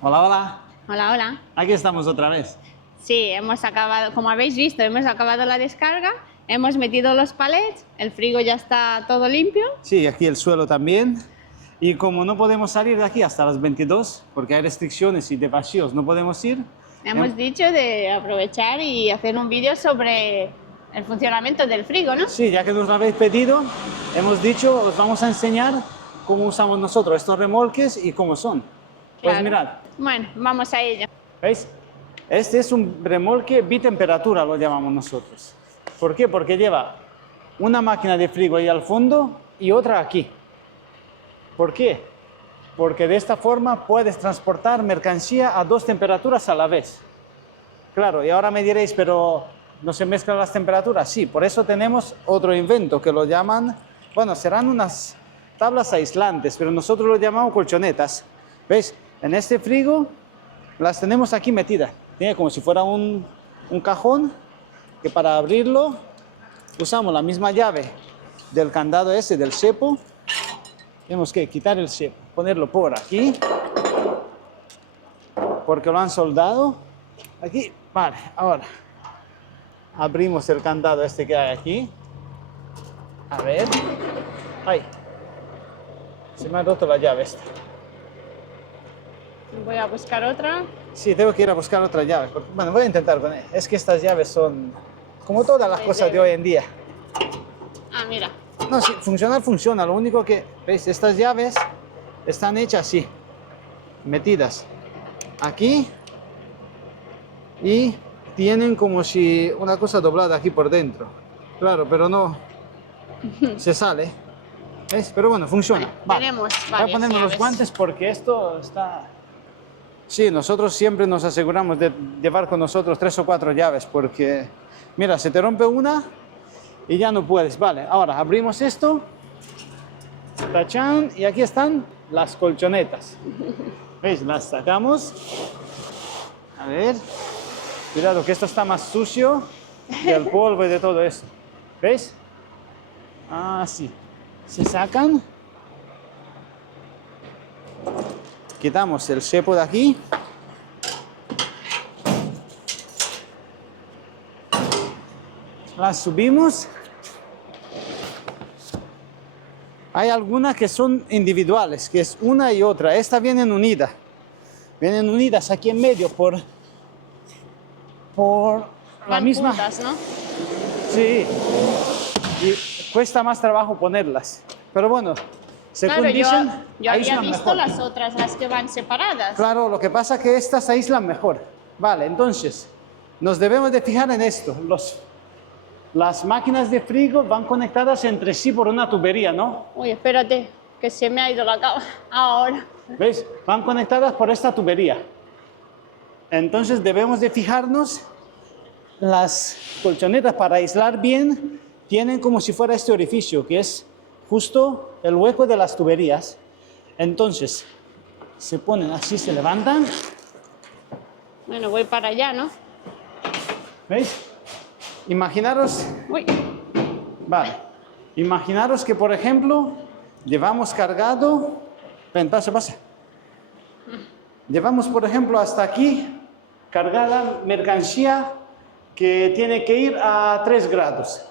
Hola, hola. Hola, hola. Aquí estamos otra vez. Sí, hemos acabado, como habéis visto, hemos acabado la descarga, hemos metido los palets, el frigo ya está todo limpio. Sí, aquí el suelo también. Y como no podemos salir de aquí hasta las 22, porque hay restricciones y de vacíos no podemos ir, Hemos dicho de aprovechar y hacer un vídeo sobre el funcionamiento del frigo, ¿no? sí, ya que nos lo habéis pedido, hemos dicho, os vamos a enseñar cómo usamos nosotros estos remolques y cómo son. Pues Claro. mirad, Bueno, vamos a ello. ¿veis? Este es un remolque bitemperatura, lo llamamos nosotros. ¿Por qué? Porque lleva una máquina de frigo ahí al fondo y otra aquí. ¿Por qué? Porque de esta forma puedes transportar mercancía a dos temperaturas a la vez. Claro, y ahora me diréis, pero ¿no se mezclan las temperaturas? Sí, por eso tenemos otro invento que lo llaman, bueno, serán unas tablas aislantes, pero nosotros lo llamamos colchonetas. ¿Veis? En este frigo las tenemos aquí metidas. Tiene como si fuera un cajón que para abrirlo usamos la misma llave del candado ese, del cepo. Tenemos que quitar el cepo, ponerlo por aquí, porque lo han soldado. Aquí, vale, ahora abrimos el candado este que hay aquí. A ver, ay, se me ha roto la llave esta. Voy a buscar otra. Sí, tengo que ir a buscar otra llave. Bueno, voy a intentar con él. Es que estas llaves son como todas las cosas de hoy en día. Ah, mira. No, sí, funcionar funciona. Lo único que, ¿veis? Estas llaves están hechas así, metidas aquí y tienen como si una cosa doblada aquí por dentro. Claro, pero no se sale. ¿Ves? Pero bueno, funciona. Vale, tenemos Voy a varias ponerme los llaves. guantes porque esto está... Sí, nosotros siempre nos aseguramos de llevar con nosotros 3 o 4 llaves porque, mira, se te rompe una y ya no puedes. Vale, ahora abrimos esto. Tachán, y aquí están las colchonetas. ¿Veis? Las sacamos. A ver. Cuidado que esto está más sucio del polvo y de todo eso. ¿Veis? Así. Se sacan. Quitamos el cepo de aquí. Las subimos. Hay algunas que son individuales, que es una y otra. Estas vienen unidas. Vienen unidas aquí en medio por la Van misma. juntas, ¿no? Sí. Y cuesta más trabajo ponerlas. Pero bueno, según Claro, dicen, yo había aíslan visto mejor. las otras, las que van separadas. Claro, lo que pasa es que estas aíslan mejor. Vale, entonces, nos debemos de fijar en esto. Las máquinas de frigo van conectadas entre sí por una tubería, ¿no? Uy, espérate, que se me ha ido la cama. Ahora. ¿Veis? Van conectadas por esta tubería. Entonces debemos de fijarnos, las colchonetas para aislar bien tienen como si fuera este orificio, que es justo el hueco de las tuberías. Entonces, se ponen así, se levantan. Bueno, voy para allá, ¿no? ¿Veis? Imaginaros, Uy, vale, imaginaros que por ejemplo llevamos cargado, ven, pasa, pasa. Llevamos por ejemplo hasta aquí cargada mercancía que tiene que ir a 3 grados.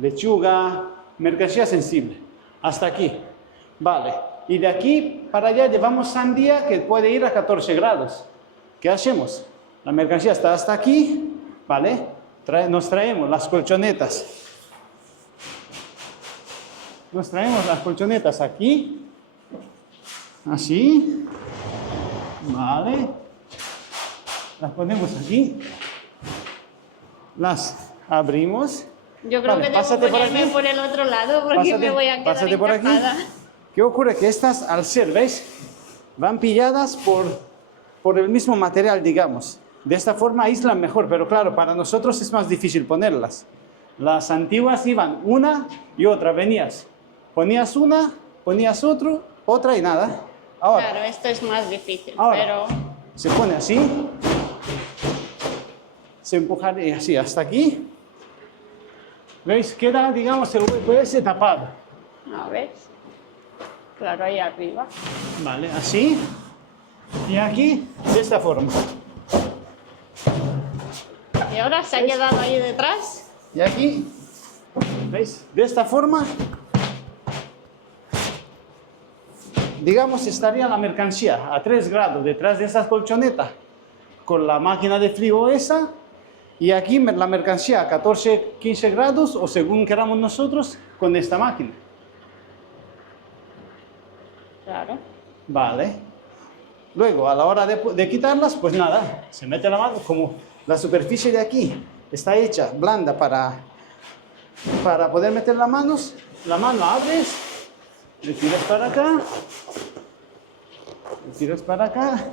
Lechuga, mercancía sensible, hasta aquí. Vale, y de aquí para allá llevamos sandía que puede ir a 14 grados. ¿Qué hacemos? La mercancía está hasta aquí, ¿vale? Nos traemos las colchonetas. Nos traemos las colchonetas aquí, así, vale. Las ponemos aquí, las abrimos. yo creo Vale, que debo pásate por ponerme aquí. por el otro lado porque Pásate, me voy a quedar pásate por aquí. encajada. ¿Qué ocurre? Que estas, al ser, ¿veis? Van pilladas por el mismo material, digamos. De esta forma aíslan mejor, pero claro, para nosotros es más difícil ponerlas. Las antiguas iban una y otra, venías. Ponías una, ponías otra y nada. Ahora, Claro, esto es más difícil, ahora pero... se pone así. Se empuja así hasta aquí. ¿Veis? Queda, digamos, el hueco ese tapado. A ver. Claro, ahí arriba. Vale, así. Y aquí, de esta forma. Y ahora se ha quedado ahí detrás. Y aquí, ¿veis? De esta forma, digamos, estaría la mercancía a 3 grados detrás de esta colchoneta con la máquina de frío esa, y aquí la mercancía a 14, 15 grados o según queramos nosotros con esta máquina. Claro. Vale. Luego, a la hora de quitarlas, pues nada, se mete la mano, como la superficie de aquí está hecha blanda para poder meter las manos, la mano abres, le tiras para acá, le tiras para acá.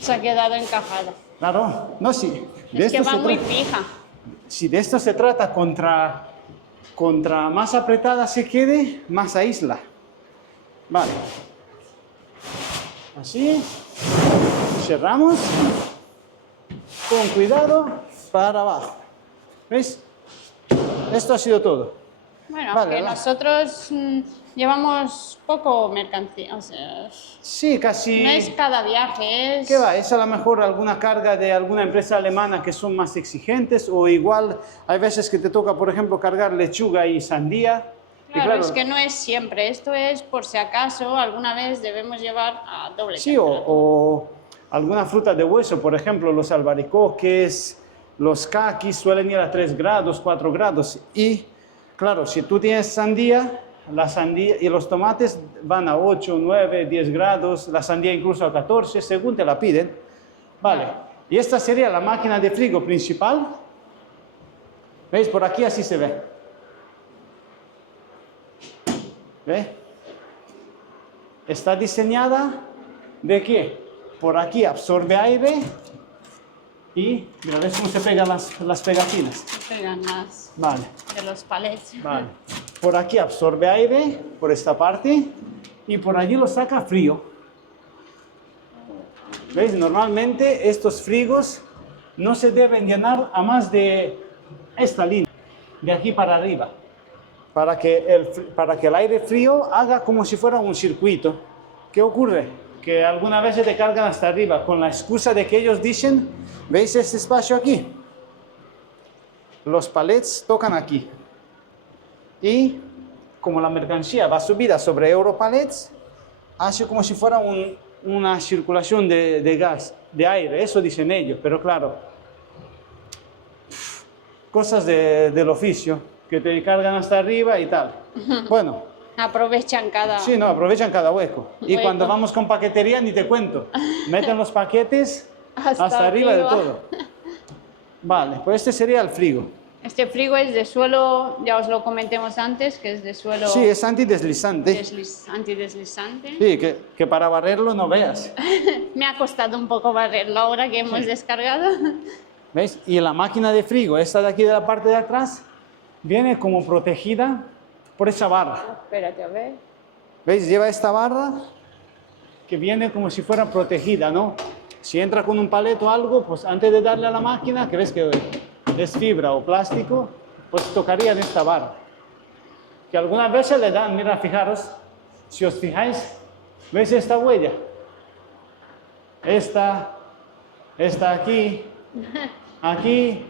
Se ha quedado encajado. Claro, no, sí. Es que va muy fija. Si de esto se trata, contra más apretada se quede, más aísla. Vale. Así. Cerramos. Con cuidado para abajo. ¿Veis? Esto ha sido todo. Bueno, Vale, que va. nosotros llevamos poco mercancía, o sea, Sí, casi. no es cada viaje, es... ¿Qué va? Es a lo mejor alguna carga de alguna empresa alemana que son más exigentes, o igual hay veces que te toca, por ejemplo, cargar lechuga y sandía. Y Claro, es que no es siempre, esto es por si acaso alguna vez debemos llevar a doble sí, temperatura. o alguna fruta de hueso, por ejemplo, los albaricoques, los caquis suelen ir a 3 grados, 4 grados. Y claro, si tú tienes sandía, la sandía y los tomates van a 8, 9, 10 grados, la sandía incluso a 14, según te la piden. Vale, y esta sería la máquina de frigo principal. ¿Veis? Por aquí así se ve. ¿Ve? Está diseñada ¿de qué? Por aquí absorbe aire y mira, ves cómo se pegan las pegatinas. Se pegan más Vale, de los palets. vale. Por aquí absorbe aire, por esta parte, y por allí lo saca frío. ¿Veis? Normalmente estos frigos no se deben llenar a más de esta línea, de aquí para arriba, para que el aire frío haga como si fuera un circuito. ¿Qué ocurre? Que algunas veces te cargan hasta arriba con la excusa de que ellos dicen, ¿veis este espacio aquí? Los palets tocan aquí. Y como la mercancía va subida sobre Europalets, hace como si fuera una circulación de gas, de aire, eso dicen ellos, pero claro, cosas del oficio, que te cargan hasta arriba y tal. Bueno, Aprovechan cada... sí, no, aprovechan cada hueco. Y Hueco. cuando vamos con paquetería, ni te cuento, meten los paquetes hasta arriba de todo. Vale, pues este sería el frigo. Este frigo es de suelo, ya os lo comentemos antes, que es de suelo Sí, es antideslizante. antideslizante. Sí, que para barrerlo no veas. Me ha costado un poco barrerlo ahora que hemos descargado. ¿Veis? Y la máquina de frigo, esta de aquí de la parte de atrás, viene como protegida por esa barra. Espérate, a ver. ¿Veis? Lleva esta barra que viene como si fuera protegida, ¿no? Si entra con un paleto o algo, pues antes de darle a la máquina, que ves que es fibra o plástico, pues tocaría en esta barra. Que algunas veces le dan, mira, fijaros, si os fijáis, ¿veis esta huella? Esta aquí, aquí,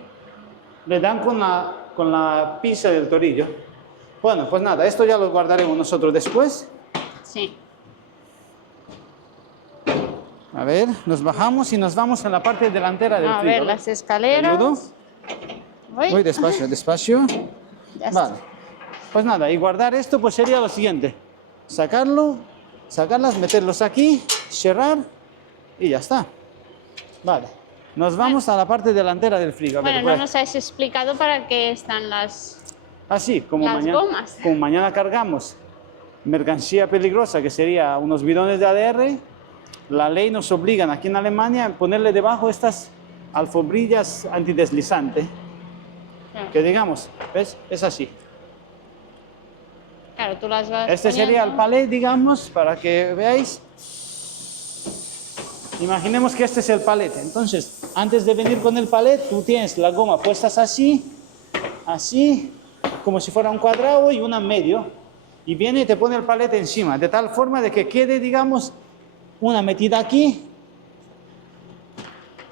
le dan con la pinza del torillo. Bueno, pues nada, esto ya lo guardaremos nosotros después. Sí. A ver, nos bajamos y nos vamos a la parte delantera del A frigo. ver, las escaleras. ¿Ayudo? Uy, Muy despacio, despacio. ya está. Vale. Pues nada, y guardar esto pues sería lo siguiente. Sacarlas, meterlos aquí, cerrar y ya está. Vale. Nos vamos a la parte delantera del frigo. A ver, Bueno, no nos has explicado para qué están las... así, como Las gomas. como mañana cargamos mercancía peligrosa, que sería unos bidones de ADR, la ley nos obliga aquí en Alemania a ponerle debajo estas alfombrillas antideslizantes, que digamos, ¿ves? Es así. Claro, tú las vas Este sería el poniendo. palet, digamos, para que veáis. Imaginemos que este es el palet. Entonces, antes de venir con el palet, tú tienes la goma puestas así, así, como si fuera un cuadrado y una en medio. Y viene y te pone el palet encima, de tal forma de que quede, digamos, una metida aquí,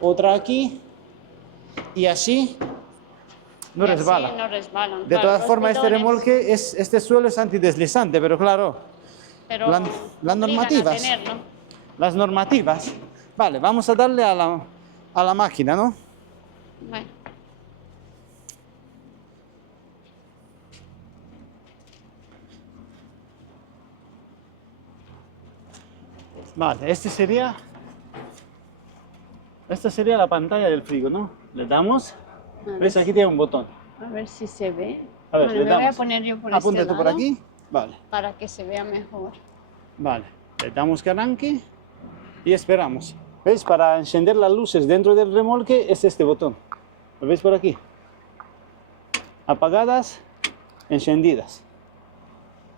otra aquí, y así no Y así resbala. no resbalan. De Claro, todas los formas, este bidones, remolque, este suelo es antideslizante, pero claro, pero las obligan normativas. a tenerlo. Las normativas. Vale, vamos a darle a la máquina, ¿no? Bueno, Vale, esta sería la pantalla del frigo, ¿no? Le damos. ¿Ves? Aquí tiene un botón. a ver si se ve. A ver, Bueno, le me voy a damos. poner yo por Apunta este tú por lado aquí. Vale, para que se vea mejor. vale. Le damos que arranque y esperamos. ¿Ves? Para encender las luces dentro del remolque es este botón. ¿Lo ves por aquí? Apagadas, encendidas.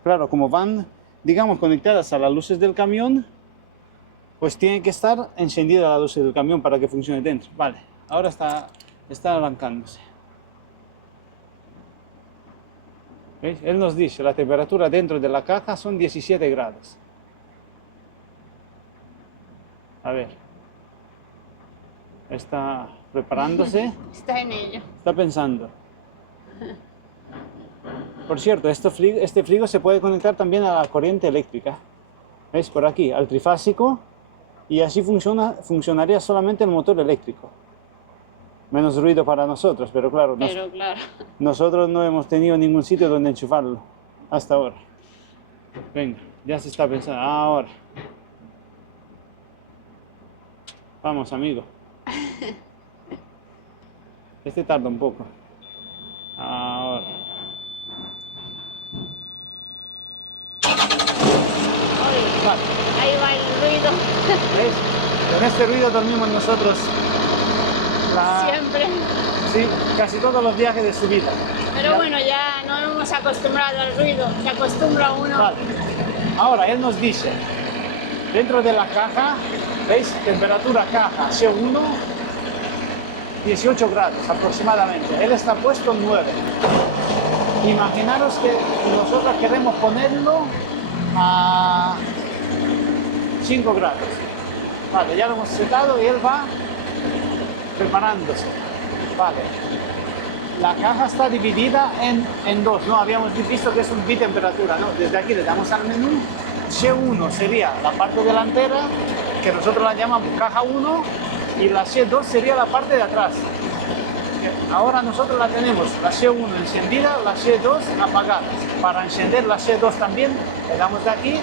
Claro, como van, digamos, conectadas a las luces del camión, pues tienen que estar encendidas las luces del camión para que funcione dentro. Vale, ahora está arrancándose. ¿Veis? Él nos dice, la temperatura dentro de la caja son 17 grados. A ver. Está preparándose, Está en ello. está pensando. Por cierto, este frigo se puede conectar también a la corriente eléctrica. ¿Veis? Por aquí, al trifásico. Y así funcionaría solamente el motor eléctrico. Menos ruido para nosotros, pero claro, Pero claro, nosotros no hemos tenido ningún sitio donde enchufarlo hasta ahora. Venga, ya se está pensando. Ahora. Vamos, amigo. Este tarda un poco. Ahora. Vale. ahí va el ruido. ¿Veis? Con este ruido dormimos nosotros. Siempre. Sí, casi todos los viajes de su vida. Pero bueno, ya no hemos acostumbrado al ruido. Se acostumbra uno. Vale. Ahora, él nos dice, dentro de la caja, ¿veis? Temperatura caja C1, 18 grados aproximadamente. Él está puesto 9. Imaginaros que nosotros queremos ponerlo a 5 grados. Vale, ya lo hemos setado y él va preparándose. Vale. La caja está dividida en dos, ¿no? Habíamos visto que es un bitemperatura, ¿no? Desde aquí le damos al menú. C1 sería la parte delantera, que nosotros la llamamos caja 1, y la C2 sería la parte de atrás. Ahora nosotros la tenemos, la C1 encendida, la C2 apagada. Para encender la C2 también, le damos de aquí,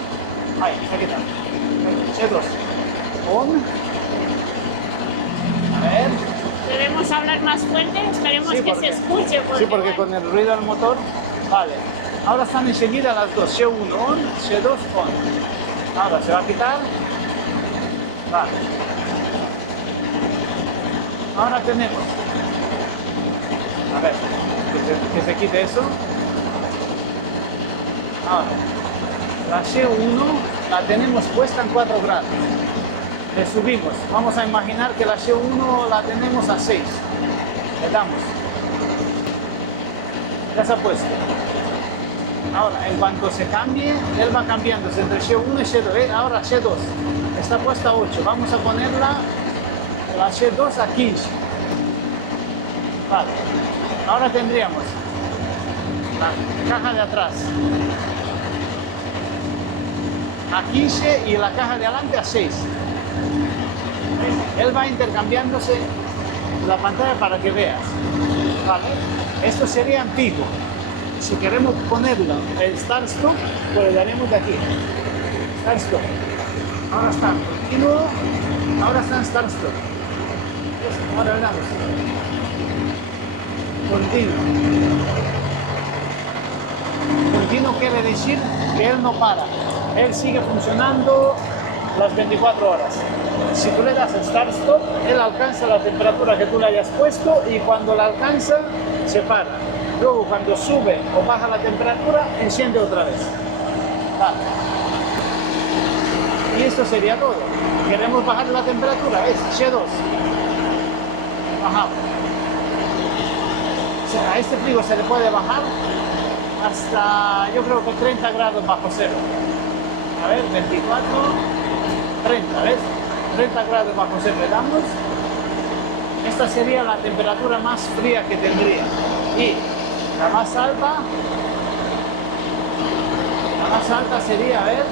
ahí, aquí está, C2, on, a ver. Debemos hablar más fuerte, esperemos Sí, que se escuche. Sí, porque bueno, con el ruido del motor, vale. Ahora están enseguida las dos, C1 on, C2 on. Ahora se va a quitar, vale. Ahora tenemos, a ver, que se quite eso. Ahora, la C1 la tenemos puesta en 4 grados. Le subimos, vamos a imaginar que la C1 la tenemos a 6. Le damos. Ya se ha puesto. Ahora, en cuanto se cambie, él va cambiándose entre C1 y C2. Ahora C2 está puesta a 8. Vamos a ponerla, la C2 a 15. Vale. Ahora tendríamos la caja de atrás a 15 y la caja de adelante a 6. Él va intercambiándose la pantalla para que veas. Vale. Esto sería antiguo. Si queremos ponerlo en Start Stop, pues le daremos de aquí. Start Stop. Ahora está en continuo, ahora está en Start Stop. Ahora le damos. Continuo. Continuo quiere decir que él no para. Él sigue funcionando las 24 horas. Si tú le das el Start Stop, él alcanza la temperatura que tú le hayas puesto y cuando la alcanza, se para. Luego cuando sube o baja la temperatura, enciende otra vez. Vale. Y esto sería todo. Queremos bajar la temperatura, es C2. Bajamos. O sea, a este frigo se le puede bajar hasta, yo creo que 30 grados bajo cero. A ver, 24. 30, ¿ves? 30 grados bajo cero le damos. Esta sería la temperatura más fría que tendría. Y la más alta sería, a ver,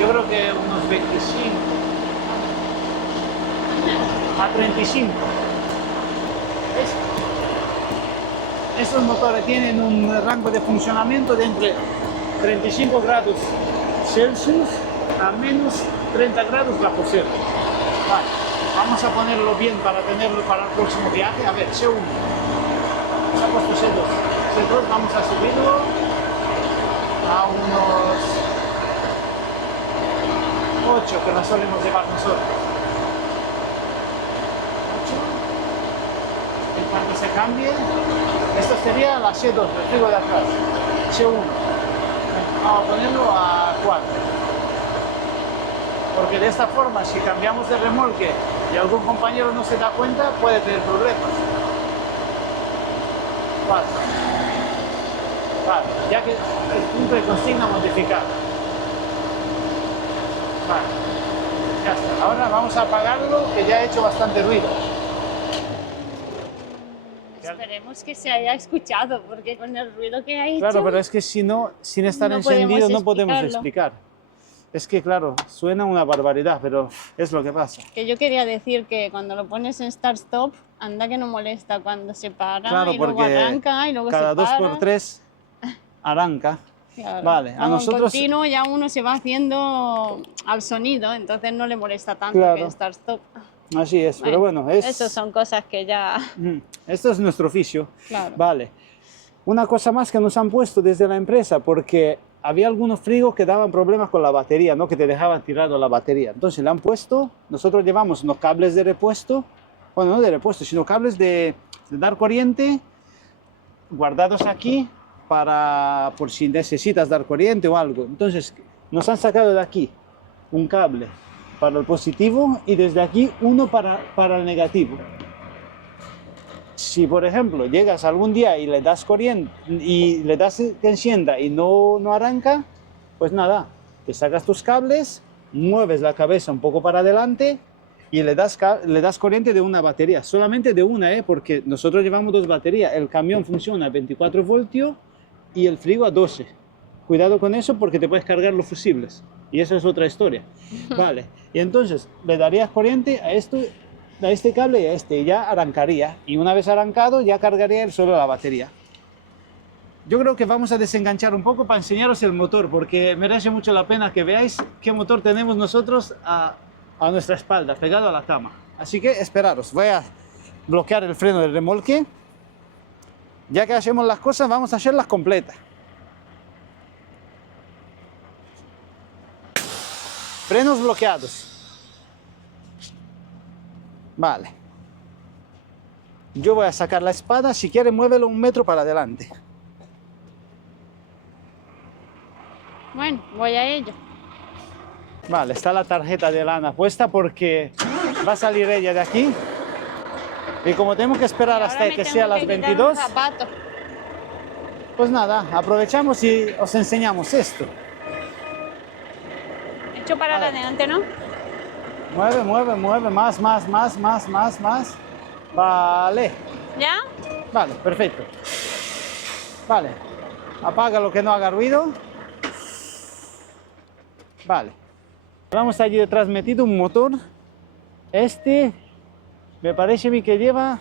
yo creo que unos 25 a 35. ¿Ves? Estos motores tienen un rango de funcionamiento de entre 35 grados Celsius a menos 30 grados bajo cero. Vale, vamos a ponerlo bien para tenerlo para el próximo viaje. A ver, C1. Se ha puesto C2. C2 vamos a subirlo a unos 8 que nos solemos llevar nosotros. 8. En cuanto se cambie, esto sería la C2, el frigo de atrás. C1. Vamos a ponerlo a 4. Porque de esta forma, si cambiamos de remolque y algún compañero no se da cuenta, puede tener problemas. 4. Vale, ya que el punto de consigna modificado. Vale, ya está. Ahora vamos a apagarlo, que ya ha hecho bastante ruido. Esperemos que se haya escuchado, porque con el ruido que ha hecho... Claro, pero es que si no, sin estar no encendido podemos no podemos explicarlo. explicar. Es que claro, suena una barbaridad, pero es lo que pasa. Que yo quería decir que cuando lo pones en Start-Stop, anda que no molesta cuando se para Claro, y luego porque arranca y luego cada se 2 para. por 3 arranca. Claro. Vale, a Luego en nosotros... continuo ya uno se va haciendo al sonido, entonces no le molesta tanto Claro. que en Start-Stop. Así es, pero bueno, es... Eso son cosas que ya... Esto es nuestro oficio. Claro. Vale. Una cosa más que nos han puesto desde la empresa, porque había algunos frigos que daban problemas con la batería, ¿no? Que te dejaban tirado la batería. Entonces le han puesto, nosotros llevamos unos cables de repuesto, bueno, no de repuesto, sino cables de dar corriente guardados aquí para por si necesitas dar corriente o algo. Entonces nos han sacado de aquí un cable para el positivo y desde aquí uno para el negativo. Si por ejemplo llegas algún día y le das corriente y le das que encienda y no arranca, pues nada, te sacas tus cables, mueves la cabeza un poco para adelante y le das corriente de una batería, solamente de una, porque nosotros llevamos 2 baterías, el camión funciona a 24 voltios y el frigo a 12. Cuidado con eso porque te puedes cargar los fusibles y eso es otra historia. Vale, y entonces le darías corriente a este cable y a este, y ya arrancaría. Y una vez arrancado, ya cargaría él solo la batería. Yo creo que vamos a desenganchar un poco para enseñaros el motor, porque merece mucho la pena que veáis qué motor tenemos nosotros a nuestra espalda, pegado a la cama. Así que esperaros, voy a bloquear el freno del remolque. Ya que hacemos las cosas, vamos a hacerlas completas. Frenos bloqueados. Vale. Yo voy a sacar la espada, si quiere muévelo 1 metro para adelante. Bueno, voy a ello. Vale, está la tarjeta de Lana puesta porque va a salir ella de aquí. Y como tenemos que esperar hasta que sea las 22, pues nada, aprovechamos y os enseñamos esto. Hecho para adelante, ¿no? Mueve, mueve, mueve, más. Vale. ¿Ya? Vale, perfecto. Vale. Apaga lo que no haga ruido. Vale. Vamos allí detrás metido un motor. Este me parece a mí que lleva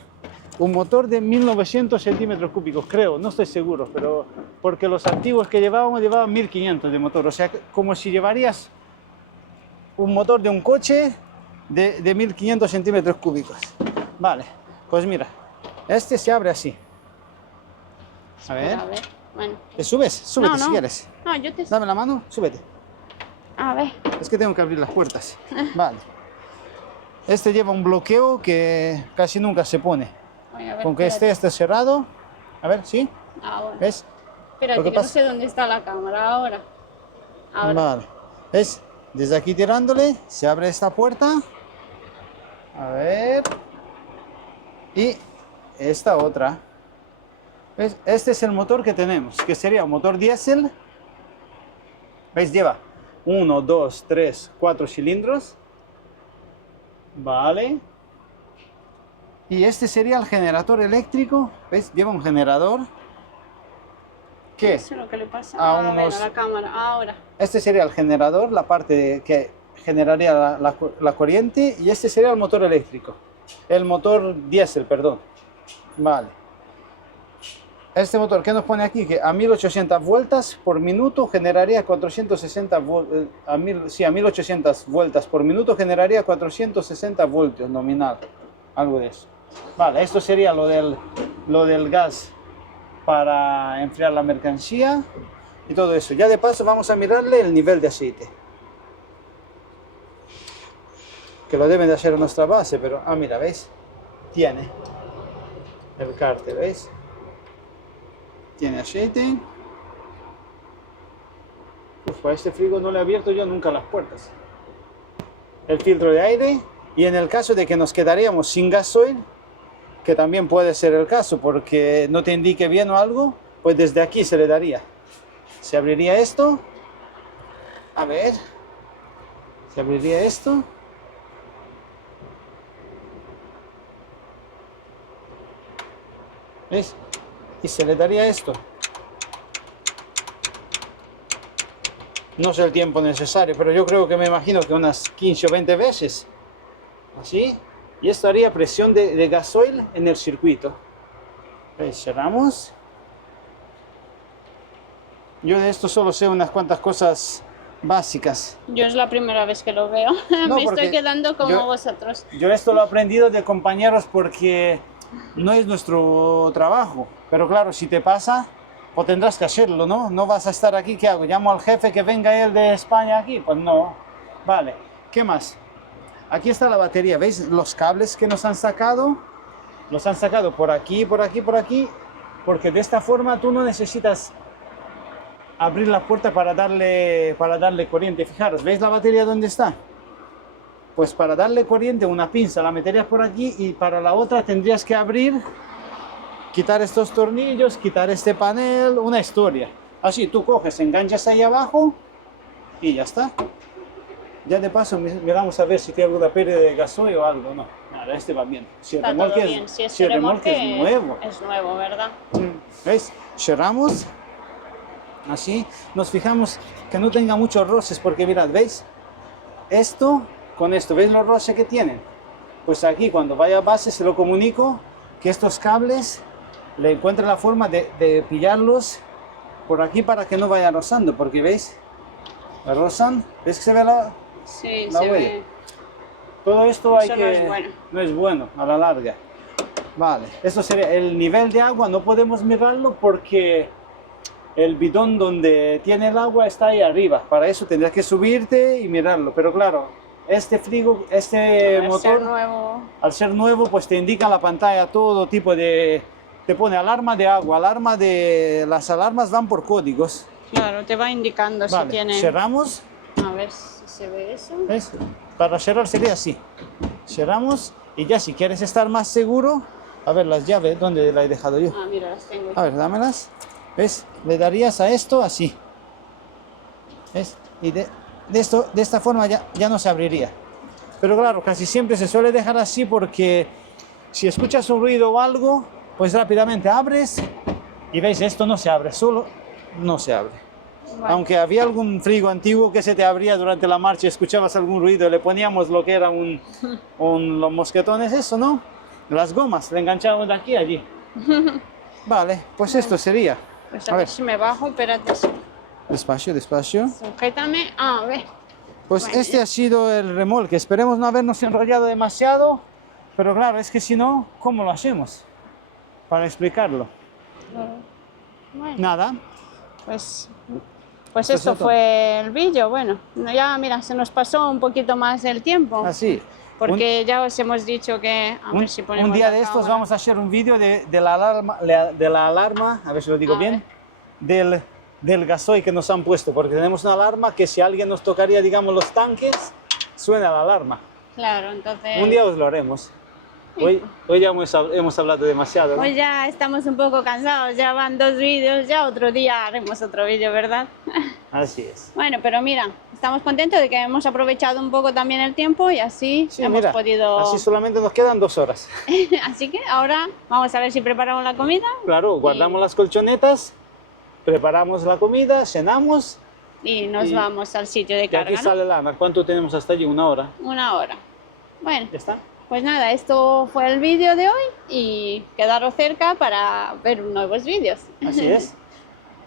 un motor de 1900 centímetros cúbicos, creo, no estoy seguro, pero porque los antiguos que llevaban 1500 de motor. O sea, como si llevarías un motor de un coche de 1500 centímetros cúbicos. Vale, pues mira, este se abre así. A ver. Bueno. ¿Te subes? Súbete No, si quieres. No, yo te... Dame la mano, súbete. A ver. Es que tengo que abrir las puertas. Vale. Este lleva un bloqueo que casi nunca se pone. Voy a ver, Con que esté cerrado. A ver, ¿sí? Ah, bueno. ¿Ves? Espérate, Lo que que no pasa- sé dónde está la cámara ahora. Vale. ¿Ves? Desde aquí tirándole, se abre esta puerta. A ver. Y esta otra. ¿Ves? Este es el motor que tenemos, que sería un motor diésel. ¿Veis? Lleva 1, 2, 3, 4 cilindros. Vale. Y este sería el generador eléctrico. ¿Ves? Lleva un generador. ¿Qué? Eso es lo que le pasa A a ver, unos- a la cámara. Ahora. Este sería el generador, la parte que generaría la corriente. Y este sería el motor eléctrico. El motor diésel, perdón. Vale. Este motor que nos pone aquí, que a 1800 vueltas por minuto generaría 460 a 1800 vueltas por minuto generaría 460 voltios nominal, algo de eso. Vale, esto sería lo del gas para enfriar la mercancía y todo eso. Ya de paso vamos a mirarle el nivel de aceite, que lo deben de hacer en nuestra base, pero mira, ¿veis? Tiene el cárter, ¿veis? Tiene aceite. Uf, a este frigo no le he abierto yo nunca las puertas. El filtro de aire. Y en el caso de que nos quedaríamos sin gasoil, que también puede ser el caso porque no te indique bien o algo, pues desde aquí se le daría. Se abriría esto. A ver. Se abriría esto. ¿Ves? Y se le daría esto. No sé el tiempo necesario, pero yo creo que me imagino que unas 15 o 20 veces. Así. Y esto haría presión de gasoil en el circuito. ¿Ves? Cerramos. Yo de esto solo sé unas cuantas cosas básicas. Yo es la primera vez que lo veo. No, Me porque estoy quedando como yo- vosotros. Yo esto lo he aprendido de compañeros porque no es nuestro trabajo. Pero claro, si te pasa, pues tendrás que hacerlo, ¿no? No vas a estar aquí, ¿qué hago? ¿Llamo al jefe que venga él de España aquí? Pues no. Vale, ¿qué más? Aquí está la batería, ¿veis? Los cables que nos han sacado, los han sacado por aquí, por aquí, por aquí, porque de esta forma tú no necesitas abrir la puerta para darle corriente. Fijaros, ¿veis la batería dónde está? Pues para darle corriente una pinza la meterías por aquí y para la otra tendrías que abrir, quitar estos tornillos, quitar este panel, una historia. Así tú coges, enganchas ahí abajo y ya está. Ya de paso miramos a ver si tiene alguna pérdida de gasoil o algo. No, nada, este va bien. Si el Está todo remolque bien. Si si el remolque es nuevo. es nuevo, ¿verdad? ¿Veis? Cerramos. Así. Nos fijamos que no tenga muchos roces porque mirad, ¿veis? Esto con esto, ¿veis los roces que tienen? Pues aquí cuando vaya a base se lo comunico que estos cables le encuentren la forma de pillarlos por aquí para que no vayan rozando, porque ¿veis? La rozan, ¿ves que se ve la Sí, huella? ve. Todo esto hay Eso que... no es bueno. no es bueno a la larga. Vale, esto sería el nivel de agua, no podemos mirarlo porque el bidón donde tiene el agua está ahí arriba. Para eso tendrías que subirte y mirarlo, pero claro, este frigo, este Al ser motor, nuevo. al ser nuevo, pues te indica en la pantalla todo tipo de... Te pone alarma de agua, alarma de... Las alarmas van por códigos. Claro, te va indicando Vale, si tiene. cerramos. A ver si se ve eso. ¿Ves? Para cerrar sería así. Cerramos y ya si quieres estar más seguro, a ver las llaves, ¿dónde las he dejado yo? Ah, mira, las tengo. A ver, dámelas. ¿Ves? Le darías a esto así. ¿Ves? Y de esta forma ya no se abriría. Pero claro, casi siempre se suele dejar así porque si escuchas un ruido o algo, pues rápidamente abres y veis, esto no se abre, solo no se abre. Vale. Aunque había algún frigo antiguo que se te abría durante la marcha, escuchabas algún ruido, le poníamos lo que era los mosquetones, eso, ¿no? Las gomas, le enganchábamos de aquí a allí. Vale, pues esto sería. Pues A a ver ver. si me bajo, espérate. Despacio, despacio. Sujétame. Ah, a ver. Pues Bueno. este ha sido el remolque. Esperemos no habernos enrollado demasiado, pero claro, es que si no, ¿cómo lo hacemos? Para explicarlo. Bueno, Nada. pues Pues esto esto. fue el vídeo. Bueno, ya mira, se nos pasó un poquito más el tiempo. Así. Porque ya os hemos dicho que... A ver si ponemos un día la de estos cámara. vamos a hacer un vídeo de la alarma, a ver si lo digo A bien, del gasoil que nos han puesto, porque tenemos una alarma que si alguien nos tocaría, digamos, los tanques, suena la alarma. Claro, entonces... Un día os lo haremos. Hoy ya hemos hablado demasiado, ¿no? Pues ya estamos un poco cansados, ya van 2 vídeos, ya otro día haremos otro vídeo, ¿verdad? Así es. Bueno, pero mira, estamos contentos de que hemos aprovechado un poco también el tiempo y así Sí, hemos mira, podido... así solamente nos quedan 2 horas. Así que ahora vamos a ver si preparamos la comida. Claro, guardamos las colchonetas, preparamos la comida, cenamos Y nos Y- vamos al sitio de y aquí carga, ¿no? sale Lana. ¿Cuánto tenemos hasta allí? 1 hora. 1 hora. Bueno, ¿Ya está? pues nada, esto fue el vídeo de hoy y quedaros cerca para ver nuevos vídeos. Así es.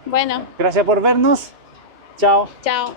Bueno, Gracias por vernos. Chao. chao.